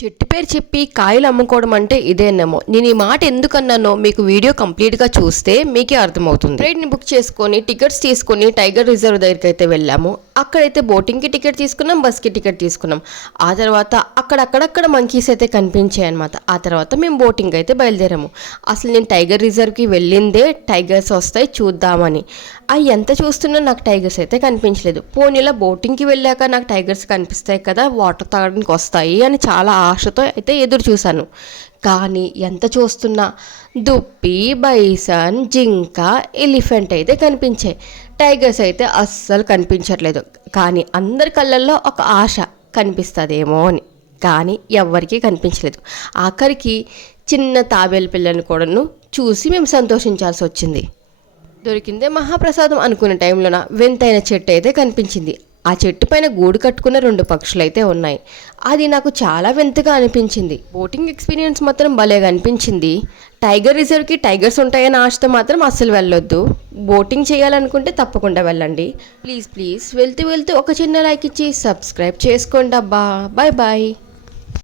చెట్టు పేరు చెప్పి కాయలు అమ్ముకోవడం అంటే ఇదేనేమో నేను ఈ మాట ఎందుకన్నానో మీకు వీడియో కంప్లీట్గా చూస్తే మీకే అర్థమవుతుంది. ట్రైన్ని బుక్ చేసుకొని టికెట్స్ తీసుకొని టైగర్ రిజర్వ్ దగ్గరికి అయితే వెళ్ళాము. అక్కడైతే బోటింగ్కి టికెట్ తీసుకున్నాం బస్కి టికెట్ తీసుకున్నాం. ఆ తర్వాత అక్కడక్కడక్కడ మంకీస్ అయితే కనిపించాయి అనమాట ఆ తర్వాత మేము బోటింగ్ అయితే బయలుదేరాము. అసలు నేను టైగర్ రిజర్వ్కి వెళ్ళిందే టైగర్స్ వస్తాయి చూద్దామని. అవి ఎంత చూస్తున్నా నాకు టైగర్స్ అయితే కనిపించలేదు. పోనీలా బోటింగ్కి వెళ్ళాక నాకు టైగర్స్ కనిపిస్తాయి కదా వాటర్ తాగడానికి వస్తాయి అని చాలా ఆశతో అయితే ఎదురు చూశాను. కానీ ఎంత చూస్తున్నా? దుప్పి బైసన్ జింక ఎలిఫెంట్ అయితే కనిపించాయి. టైగర్స్ అయితే అస్సలు కనిపించట్లేదు. కానీ అందరి కళ్ళల్లో ఒక ఆశ కనిపిస్తుందేమో అని. కానీ ఎవ్వరికీ కనిపించలేదు. ఆఖరికి చిన్న తాబేలు పిల్లని కూడాను చూసి మేము సంతోషించాల్సి వచ్చింది దొరికిందే మహాప్రసాదం అనుకున్న టైంలోన వింతైన చెట్టు అయితే కనిపించింది. ఆ చెట్టు పైన గూడు కట్టుకున్న రెండు పక్షులు అయితే ఉన్నాయి. అది నాకు చాలా వింతగా అనిపించింది. బోటింగ్ ఎక్స్పీరియన్స్ మాత్రం భలేగా అనిపించింది టైగర్ రిజర్వ్కి టైగర్స్ ఉంటాయని ఆశతో మాత్రం అస్సలు వెళ్ళొద్దు. బోటింగ్ చేయాలనుకుంటే తప్పకుండా వెళ్ళండి. Please please. వెళ్తూ వెళ్తూ ఒక చిన్న లైక్ ఇచ్చి సబ్స్క్రైబ్ చేసుకోండి అబ్బా. Bye bye